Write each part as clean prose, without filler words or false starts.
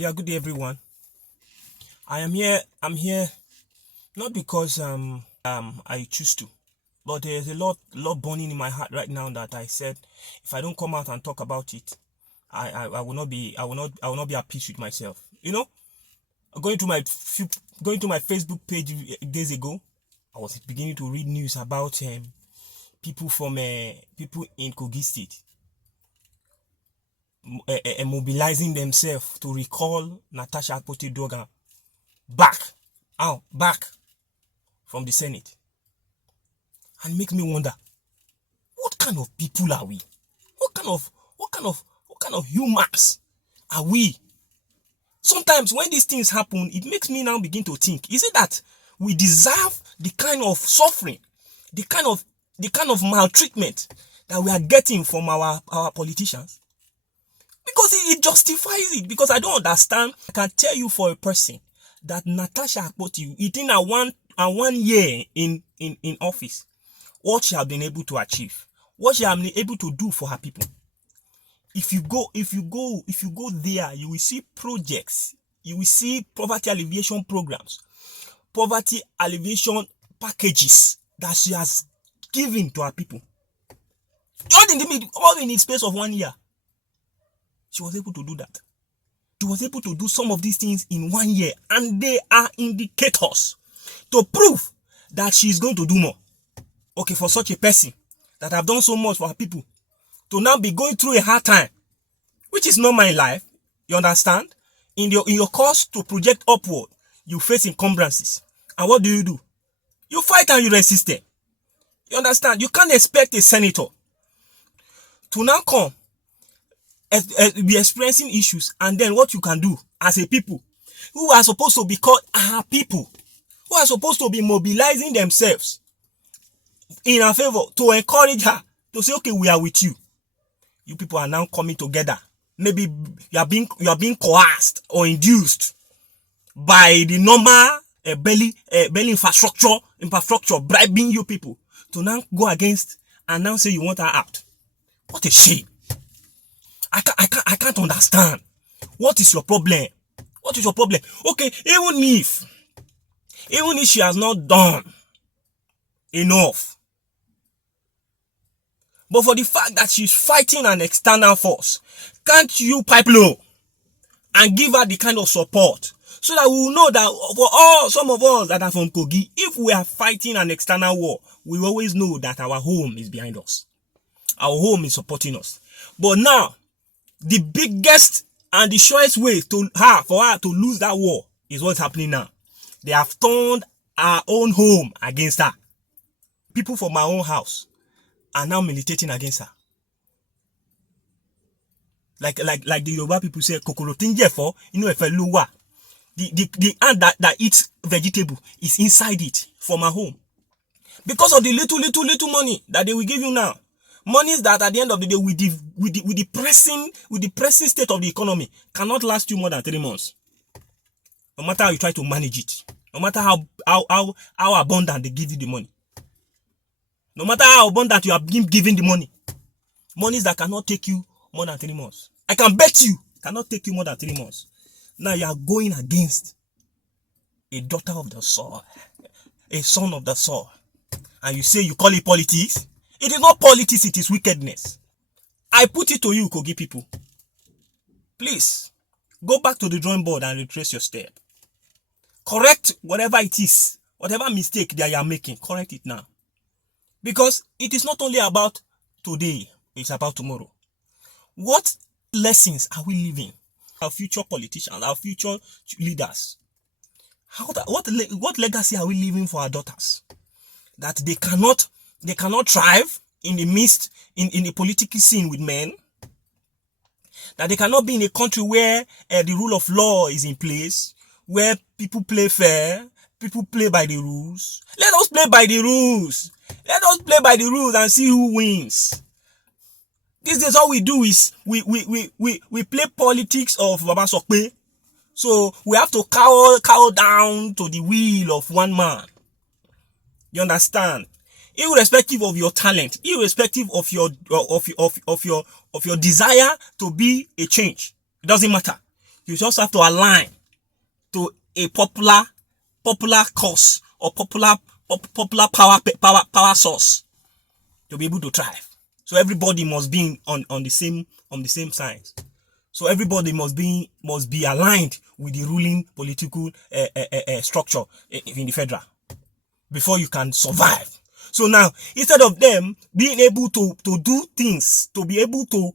Yeah, good day everyone. I'm here not because I choose to, but there's a lot burning in my heart right now that I said if I don't come out and talk about it, I will not be at peace with myself. Going to my Facebook page days ago, I was beginning to read news about people in Kogi State mobilizing themselves to recall Natasha Akpoti Uduagan back from the Senate. And it makes me wonder, what kind of people are we? What kind of humans are we? Sometimes when these things happen, it makes me now begin to think, is it that we deserve the kind of suffering, the kind of maltreatment that we are getting from our politicians? Because it justifies it. Because I don't understand. I can tell you for a person that Natasha Akpoti, within a one year in office, what she has been able to achieve, what she has been able to do for her people. If you go there, you will see projects, you will see poverty alleviation programs, poverty alleviation packages that she has given to her people. All in the space of 1 year. She was able to do that. She was able to do some of these things in 1 year, and they are indicators to prove that she is going to do more. Okay, for such a person that have done so much for her people to now be going through a hard time, which is normal in life, you understand? In your course to project upward, you face encumbrances. And what do? You fight and you resist them. You understand? You can't expect a senator to now come be experiencing issues, and then what you can do as a people who are supposed to be called our people, who are supposed to be mobilizing themselves in her favor to encourage her to say, okay, we are with you. You people are now coming together. Maybe you are being coerced or induced by the normal belly infrastructure bribing you people to now go against and now say you want her out. What a shame. I can't understand. What is your problem? What is your problem? Okay, even if she has not done enough, but for the fact that she's fighting an external force, can't you pipe low and give her the kind of support so that we will know that for some of us that are from Kogi, if we are fighting an external war, we always know that our home is behind us. Our home is supporting us. But now, the biggest and the surest way for her to lose that war is what's happening now. They have turned our own home against her. People from our own house are now militating against her. Like the Yoruba people say, kokoro tinjefo, luwa. The ant that eats vegetable is inside it from her home. Because of the little money that they will give you now. Monies that at the end of the day with the pressing state of the economy cannot last you more than 3 months. No matter how you try to manage it. No matter how abundant they give you the money. No matter how abundant you have been given the money. Monies that cannot take you more than 3 months. I can bet you cannot take you more than 3 months. Now you are going against a daughter of the soil, a son of the soil, and you say you call it politics. It is not politics, it is wickedness. I put it to you, Kogi people. Please, go back to the drawing board and retrace your step. Correct whatever it is, whatever mistake that you are making, correct it now. Because it is not only about today, it's about tomorrow. What lessons are we leaving? Our future politicians, our future leaders. What legacy are we leaving for our daughters? That they cannot thrive in the midst in the political scene with men, that they cannot be in a country where the rule of law is in place, where people play fair, people play by the rules. Let us play by the rules. Let us play by the rules and see who wins. These days all we do is we play politics of Baba Sokpe. So we have to cow down to the will of one man. You understand? Irrespective of your talent, irrespective of your desire to be a change, it doesn't matter. You just have to align to a popular cause or popular power source to be able to thrive. So everybody must be on the same signs. So everybody must be aligned with the ruling political structure in the federal before you can survive. So now, instead of them being able to do things, to be able to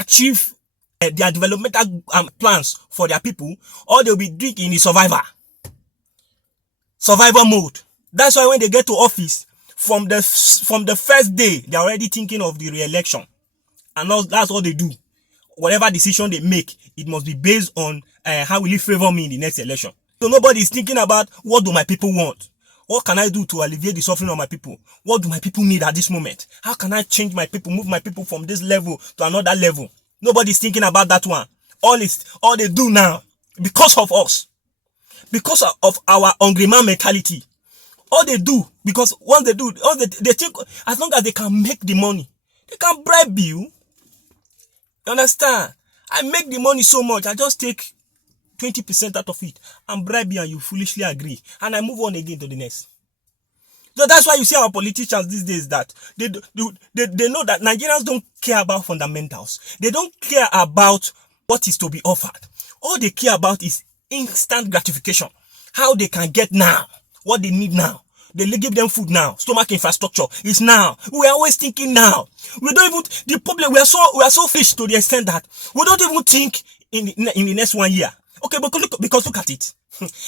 achieve their developmental plans for their people, all they'll be doing is survival mode. That's why when they get to office, from the first day, they're already thinking of the re-election. And that's what they do. Whatever decision they make, it must be based on how will it favor me in the next election. So nobody is thinking about what do my people want? What can I do to alleviate the suffering of my people? What do my people need at this moment? How can I change my people, move my people from this level to another level? Nobody's thinking about that one. All they do now, because of us, because of our hungry man mentality, all they do, because once they do, they think as long as they can make the money, they can bribe you. You understand? I make the money so much, I just take 20% out of it and bribe you, and you foolishly agree, and I move on again to the next. So that's why you see our politicians these days that they know that Nigerians don't care about fundamentals. They don't care about what is to be offered. All they care about is instant gratification. How they can get now, what they need now. They give them food now. Stomach infrastructure is now. We are always thinking now. We don't even, the problem, we are so fish to the extent that we don't even think in the next 1 year. Okay, but because look at it.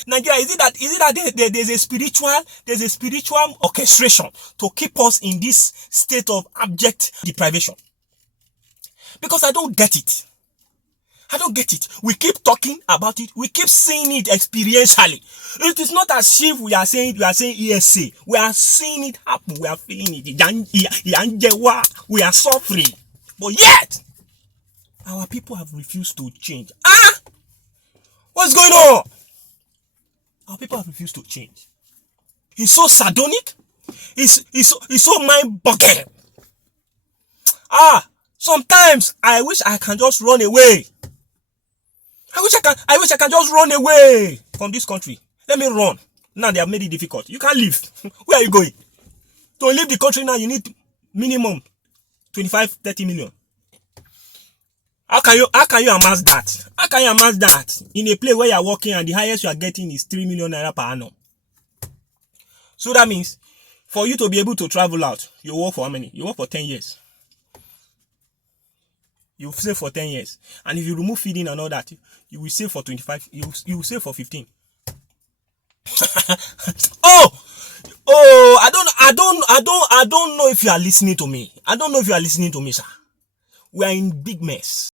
Nigeria, is it that there's a spiritual orchestration to keep us in this state of abject deprivation? Because I don't get it. We keep talking about it. We keep seeing it experientially. It is not as if we are saying ESA. We are seeing it happen. We are feeling it. We are suffering. But yet, our people have refused to change. What's going on? Our people have refused to change. It's so sardonic. It's so mind-boggling. Sometimes I wish I can just run away. I wish I can just run away from this country. Let me run. Now they have made it difficult. You can't leave. Where are you going? To leave the country now, you need minimum 25-30 million. How can you amass that? How can you amass that in a place where you are working and the highest you are getting is 3 million naira per annum? So that means for you to be able to travel out, you work for how many? You work for 10 years. You save for 10 years. And if you remove feeding and all that, you will save for 25. You will save for 15. I don't know if you are listening to me. I don't know if you are listening to me, sir. We are in big mess.